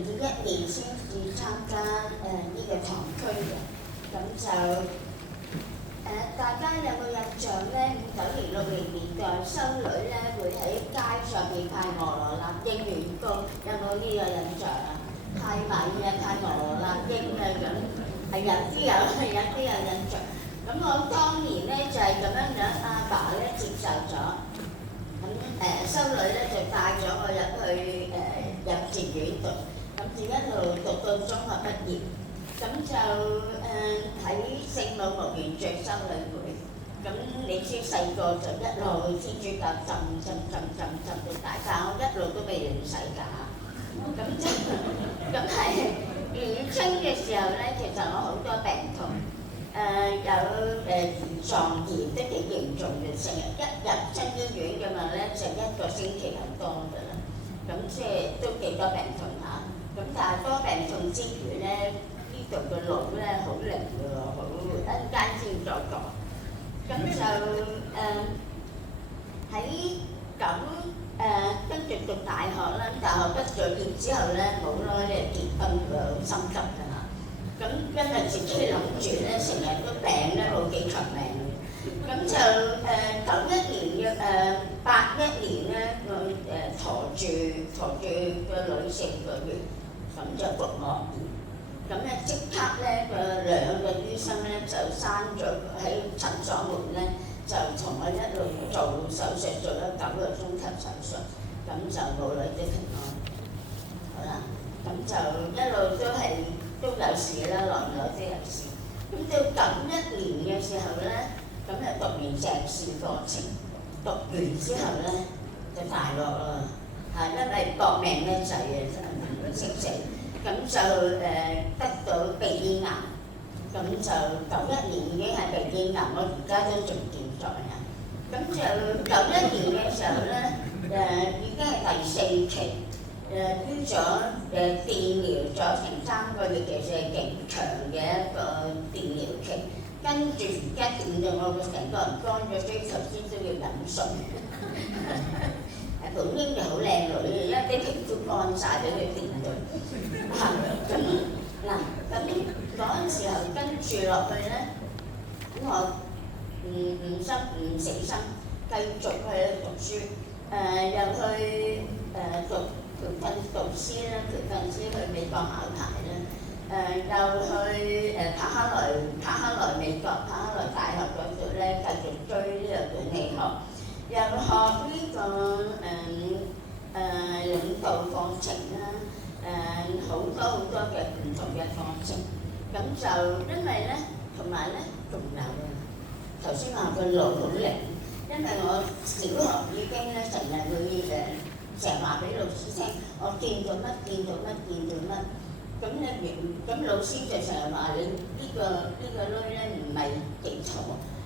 2001年先至參加呢個堂區嘅，咁就大家有冇印象咧？59年、60年代修女咧會喺街上面派俄羅納英語歌，有冇呢個印象啊？派米啊，派俄羅納英啊咁，係有啲有印象。咁我當年咧就係咁樣，阿爸咧接受咗，咁修女咧就帶咗我入去幼稚園讀，咁就一路讀到中學畢業，咁就喺聖母無原罪修女會，咁你知細個就一路天主教浸到大，但我一路都未認洗㗎，咁係年青嘅時候咧，其實我好多病痛。有胰臟炎都幾嚴重嘅，成日一入親醫院嘅話咧，就1個星期咁多㗎啦。咁即係都幾多病痛嚇。咁但係多病痛之餘咧，呢度個腦咧好靈㗎喎，好一陣間先再講。咁就跟住讀大學啦，大學畢咗業之後咧，冇耐咧結婚㗎，好心急㗎嚇。咁因為自己諗住咧，成日都病咧，冇幾長命嘅。咁就91年嘅81年咧，我陀住個女4個月，咁就服我驗。咁咧即刻咧個2個醫生咧就閂咗喺診所門咧，就同我一路做手術，做咗9個鐘頭手術，咁就冇女的平安。好啦，咁就一路都有事啦，來都有事。咁到91年嘅時候咧，咁就讀完碩士課程，讀完之後咧就大鑊啦，因為搏命咧滯啊，真係唔識死。咁就得到鼻咽癌，咁就91年已經係鼻咽癌，我而家都仲健在啊。咁就91年嘅時候咧，已經係第4期。醫咗電療咗成3個月，其實係極長嘅一個電療期，跟住而家電到我成個人乾咗，所以頭先都要飲水。本應就好靚女嘅，一啲皮膚乾晒俾佢電到。咁嗰陣時候跟住落去咧，咁我唔死心，繼續去讀書，又去培訓導師啦，培訓師去美國考牌啦，又去柏克萊美國柏克萊大學嗰度咧，繼續追呢個管理學，又學呢個領導課程啦，好多嘅唔同嘅課程，咁就因為咧，同埋咧仲有頭先話個腦好靈，因為我小學已經咧成日會成日話俾老師聽，我見到乜，咁老師就成日話你呢個女咧唔係記錯，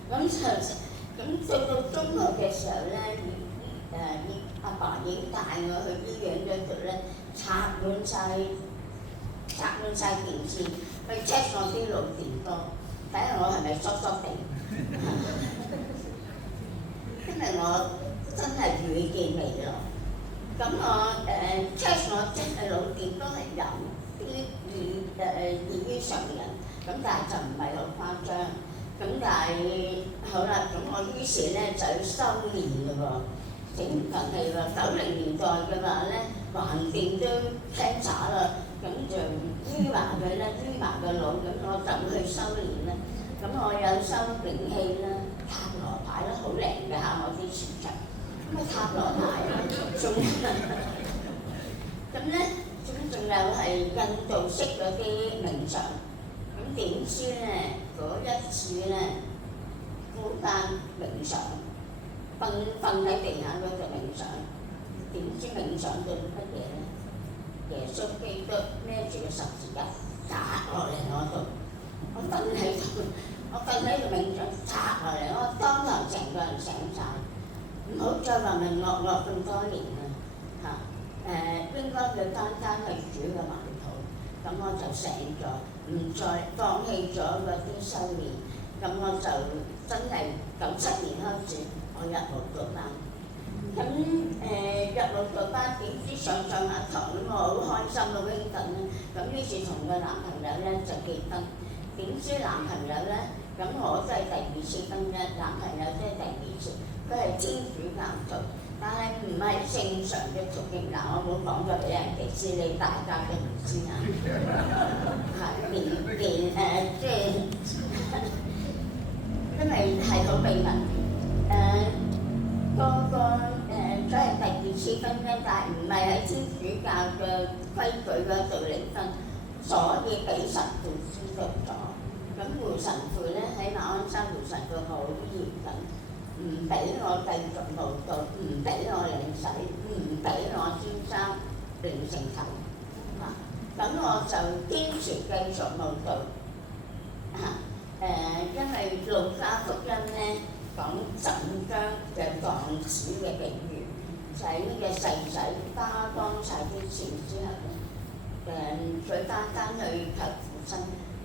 咁到中學嘅時候咧，阿爸已經帶我去醫院嗰度咧，插滿晒電線，去 check 我啲腦電波，睇下我係咪疏地，因為我真係預見未來。咁我check 我真係腦電都係有啲異於常人，咁但係就唔係好誇張。咁但係好啦，咁我於是咧就要修練嘞喎，整份係話90年代嘅話咧，橫掂都聽渣啦，咁就醫埋佢啦，醫埋個腦，咁我就去修練啦。咁我有修靈氣啦，塔羅牌啦，好靚嘅嚇，我啲磁場。咁塔羅牌啦，仲有係印度式嗰啲冥想。咁點知咧嗰一次咧，孤單冥想，瞓喺地下嗰度冥想，點知冥想到乜嘢咧？耶穌基督孭住個十字架砸落嚟我度，我瞓喺度冥想砸落嚟，我當堂成個人醒晒。唔好再話問惡咁多年啦嚇，應該要單去煮個饅頭，咁我就醒咗，唔再放棄咗嗰啲修練，咁我就真係97年開始，我入無讀班，咁入舞蹈班點知上下堂咁我好開心好興奮啦，咁於是同個男朋友咧就結婚，點知男朋友咧咁我真係第二次婚姻，男朋友真係第二次，佢係天主教徒，但係唔係正常嘅途徑。嗱，我冇講咗俾人哋知，你大家都唔知啊，係連即係因為係好秘密所以第二次婚姻，但係唔係喺天主教嘅規矩嗰度離婚，所以俾神父知道咗。咁胡神父咧喺馬鞍山，胡神父好嚴謹，唔俾我繼續舞蹈，唔俾我領洗，唔俾我先生領聖體。咁我就堅持繼續舞蹈。因為路加福音咧講15章嘅浪子嘅比喻，就係呢個細仔花光晒啲錢之後咧，佢翻去求父親，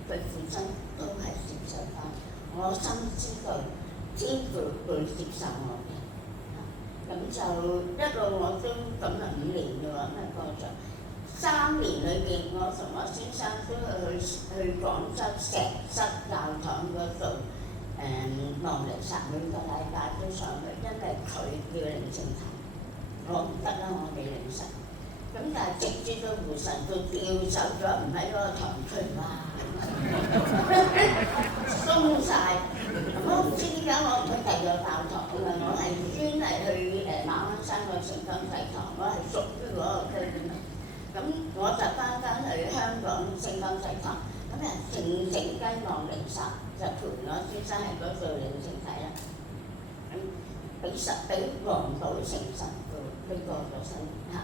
佢父親都係接受翻。我深知道天父會接受我嘅，咁就一路我都咁5年嘅喎，咩過咗3年裏邊，我同我先生都去廣州石室教堂嗰度望彌撒，每個禮拜都上去，因為佢要領聖體，我唔得啦，我未領洗。咁但係直至到胡神父調走咗，唔喺嗰個堂區，哇，鬆晒。我唔知點解我唔去第二個教堂啊！我係專係去馬鞍山個聖芳濟堂，我係屬於嗰個區嘅嘛。咁我就翻去香港聖芳濟堂，咁靜雞望彌撒，就陪我先生喺嗰度領聖體啦。俾黃寶成神父佢過咗身嚇，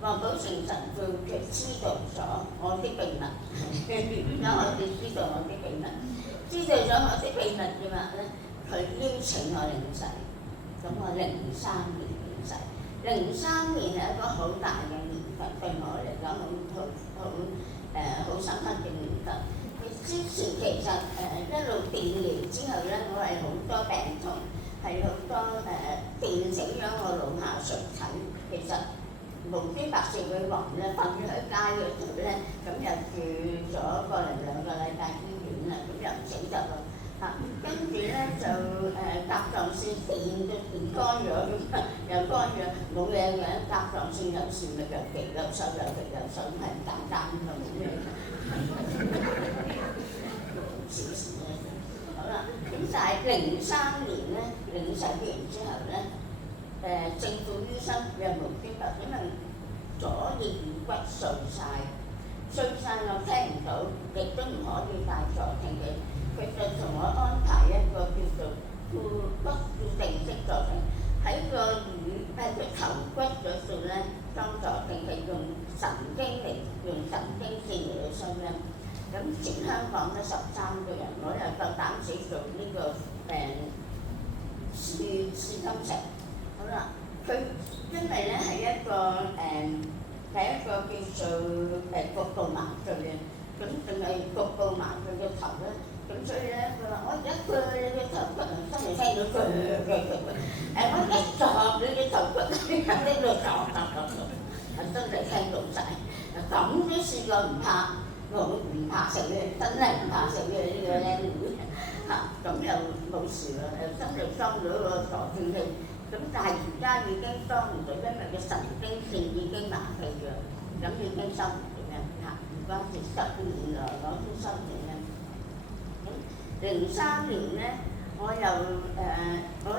黃寶成神父佢知道咗我啲秘密，而家我哋知道我啲秘密，知道咗我啲秘密嘅話咧，佢邀請我領洗，咁我03年領洗，03年係一個好大嘅年份，對我嚟講好深刻嘅年份。之前其實一路電療之後咧，我係好多病痛，係好多電死咗我腦下垂體。其實無端白血女王咧瞓咗喺街嗰度咧，咁又住咗個零2個禮拜醫院啦，咁又唔死得咯。跟住咧就甲狀腺電都電乾咗咁，又乾咗，冇嘢嘅。甲狀腺有事咪又肥又瘦，又肥又瘦，咁係唔簡單㗎，冇咩小事咧。好啦，咁但係03年咧領洗完之後咧，政府醫生又無端白，因為左耳骨碎晒我聽唔到，亦都唔可以戴助聽器。佢就同我安排一個叫做固定式助聽，喺個頭骨嗰度咧裝助聽器，用神經線嚟到收音。咁全香港都13個人，我又夠膽死做呢個試金石。好啦，佢因為咧係一個叫做局部麻醉嘅，咁淨係局部麻醉嘅頭咧。咁所以咧，佢話我而家鋸你嘅頭骨，真係聽到鋸，我一鑿你嘅頭骨，呢度鑿，真係聽到晒。咁都試過唔怕，我唔怕死嘅，真係唔怕死嘅呢個僆妹咁又冇事啦，真係裝咗個助聽器。咁但係而家已經裝唔到，因為個神經線已經麻痹咗，咁已經收唔到嘅唔關事，10年來我都收唔到。03年咧，我又好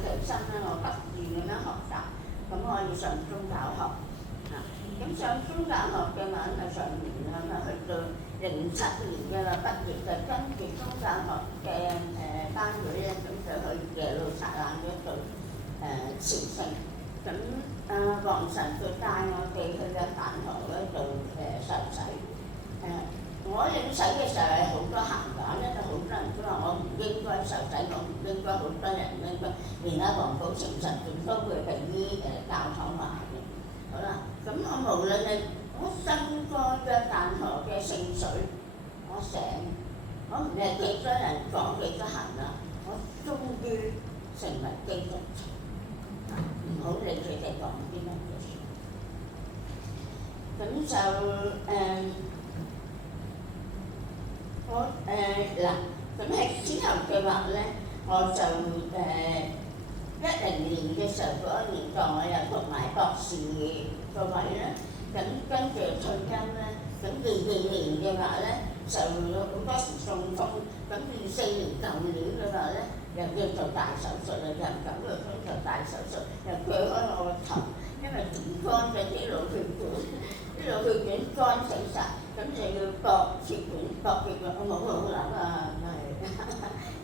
奇心咧，我不斷咁樣學習，咁我要上宗教學咁上宗教學嘅話咪上年啦，咁去到07年嘅啦畢業，就跟住宗教學嘅班會咧，咁就去耶路撒冷嗰度朝聖。咁黃神父帶我哋去嘅飯堂嗰度受洗。我領洗嘅時候係好多閒話咧，好多人都話我唔應該受洗，我唔應該，好多人唔應該，連黃寶成神父都會俾教堂話嘅。好啦，咁我無論係我浸過約旦河嘅聖水，我醒，我唔係幾多人講幾多行啦，我終於成為基督徒。唔好理佢哋講啲乜嘢。咁就我嗱，咁喺之後嘅話咧，我就10年嘅時候嗰一年代，我又讀埋博士個位咧，咁跟住退休咧，咁22年嘅話咧，就好多時中風，咁24年舊年嘅話咧，又要做大手術啦，又9個鐘頭大手術，又鋸開我個頭，因為斷乾咗啲腦血管，啲腦血管乾死晒，咁就要駁血管，我冇腦瘤啊，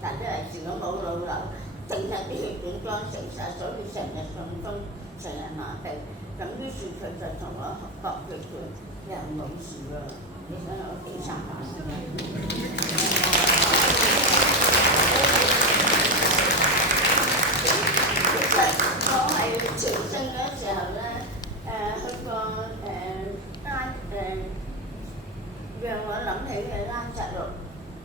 但都係自我冇腦瘤。淨係啲血管乾死晒，所以成日中風，成日麻痹。咁於是佢就同我駁血管，又冇事喎。你想我檢查下先啦。其實我係朝聖嗰時候咧，去過讓我諗起嘅拉撒路。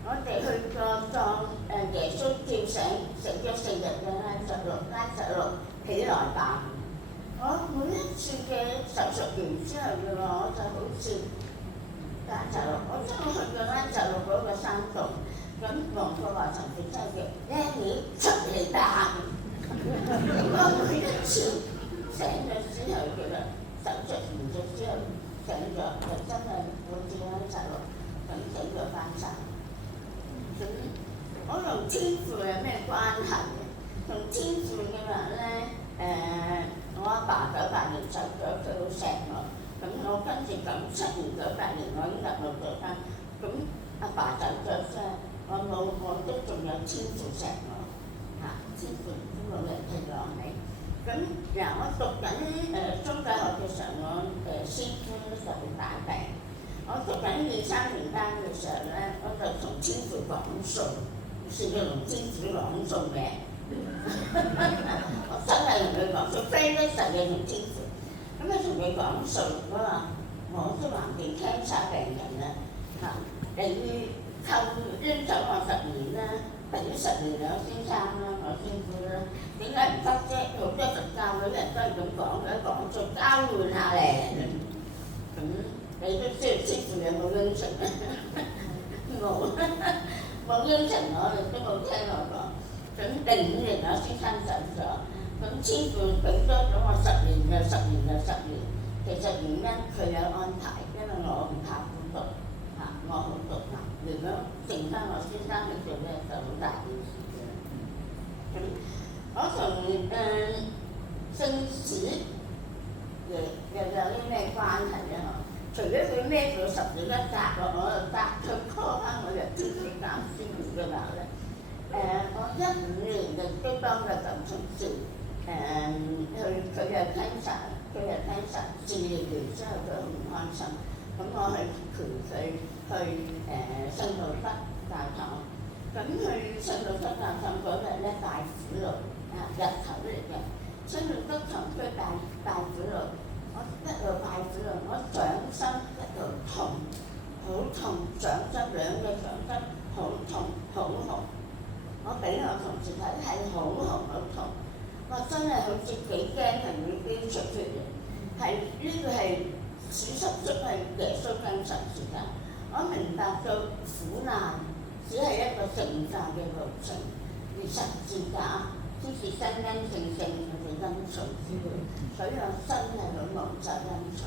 我哋去過當耶穌叫醒死咗4日嘅拉撒路起來吧。我每一次嘅手術完之後嘅話，我就好似拉撒路，我真係去過拉撒路嗰個山洞，咁黃國華神父真係叫你出嚟吧。我每一次醒咗之後嘅啦，手術完咗之後醒咗，就真係好似拉撒路咁醒咗翻晒。咁我同天父有咩關係？同天父嘅話咧，我阿爸98年走咗，佢好錫我。咁我跟住97年、98年，我已經入到咗間。咁阿爸走咗啫，我都仲有天父錫我嚇，天父都冇人替我係。咁嗱，我讀緊中大學嘅時候，我先夫特別大病。我讀緊2、3年班嘅時候咧，我就同天父講數，試過同天父講數嘅。我真係同佢講數 friend 得實嘅同天父。咁啊同佢講數，我話我都還掂 cancer 病人啦嚇，你扣拎走我10年啦，俾10年我先生啦，我先夫啦，點解唔得啫？好多佛教嗰啲人都係咁講嘅，講數交換下咧。咁你都知道天父有冇應承啊？冇應承我，亦都冇聽我講。咁05年我先生走咗，咁天父俾多咗我10年又10年又10年。其實原因佢有安排，因為我唔怕苦讀嚇，我好獨立。如果剩翻我先生去做咧，就好大件事嘅。咁我同聖子又有啲咩關係咧？除咗佢孭咗10年一砸落，我就砸佢 call 翻我入天主教先嘅話咧，我15年就都幫佢咁從事，佢又 cancer，治療完之後佢好唔開心，咁我去陪佢去聖路德教堂，咁去聖路德教堂嗰日咧拜苦路日頭嚟嘅，聖路德堂區拜苦路。我一路拜苦路，我掌心一路痛，好痛，掌心2個掌心好痛，好紅。我俾我同事睇係好紅好痛，我真係好似幾驚係會飆出血嘅。係呢個係事實足係耶穌跟十字架。我明白到苦難只係一個聖化嘅路程，而十字架先是真真正正嘅恩寵之路。所以我真係好無責恩寵。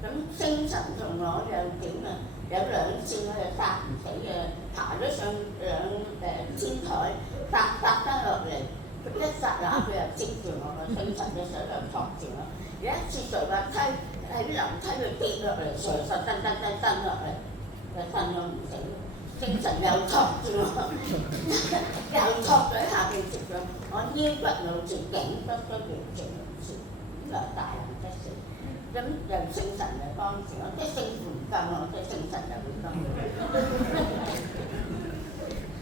咁精神同我又點啊？有2次我又搭唔死嘅，爬咗上天台，搭得落嚟，一剎那佢又接住我個精神嘅手又托住我。有一次上滑梯喺樓梯度跌落嚟，上實蹬落嚟，又蹬我唔死，精神又托住我，又托咗喺下邊接咗，我腰骨腦住，頸骨都完全唔住。大人得死，咁由聖神嚟幫住我，即係聖父唔救我，即係聖神就會幫我。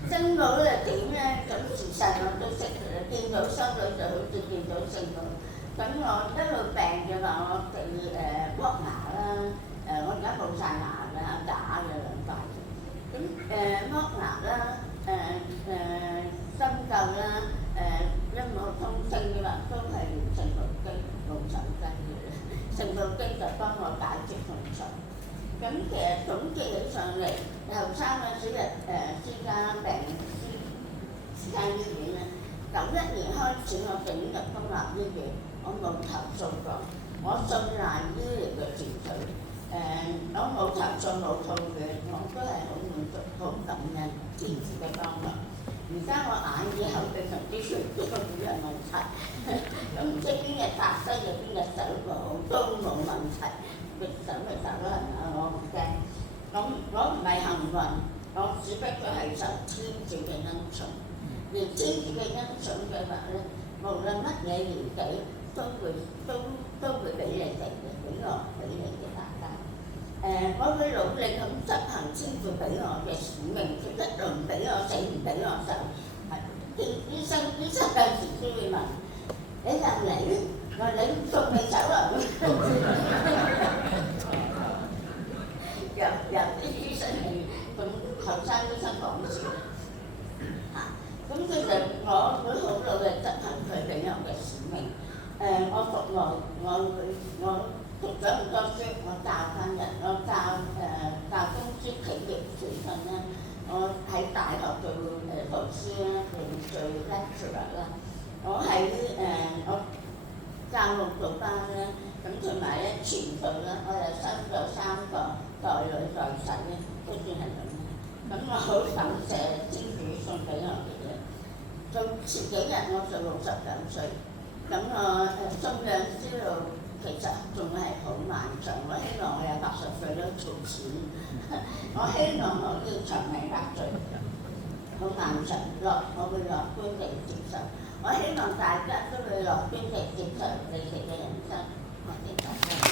聖母又點咧？咁事實我都識嘅，見到修女就好似見到聖母。咁我一路病嘅話，我哋剝牙啦，我而家冇晒牙㗎，假嘅2塊。咁剝牙啦，針灸啦，一冇通勝嘅話都係咁其實總結起上嚟，後生嗰陣時私家病私家醫院咧，91年開始我整入公立醫院，我冇投訴過，我信賴醫療嘅團隊，我冇投訴冇吐血，我都係好滿足、好感恩支持嘅幫忙。而家我眼耳口鼻同啲血都冇乜問題，咁唔知邊日搭低就邊日走冇都冇問題，走咪走啦，我唔驚。咁我唔係幸運，我只不過係受天主嘅恩寵。而天主嘅恩寵嘅話咧，無論乜嘢年紀都會俾你哋嘅，俾你嘅大家。我會努力咁執行天父俾我嘅使命，佢一路唔俾我死，唔俾我走。醫生有時都會問：你又嚟？我話你仲未走啊？有啲醫生係咁後生醫生講笑嚇，咁其實我會好努力執行佢俾我嘅使命。我服務我讀咗咁多書，我教翻人，我教公司企業培訓啦，我喺大學做導師啦，做 lecturer 啦，我喺我教牧做班啦，咁同埋咧傳道啦，我又收咗3個代女代洗咧，都算係咁。咁我好感謝天主送俾我嘅嘢。到前幾日我就69歲，咁我信仰之路其實仲係好漫長。我希望我有80歲都儲錢，我希望我要長命百歲，好漫長。我會樂觀地接受。我希望大家都會樂觀地接受你哋嘅人生。我哋大家。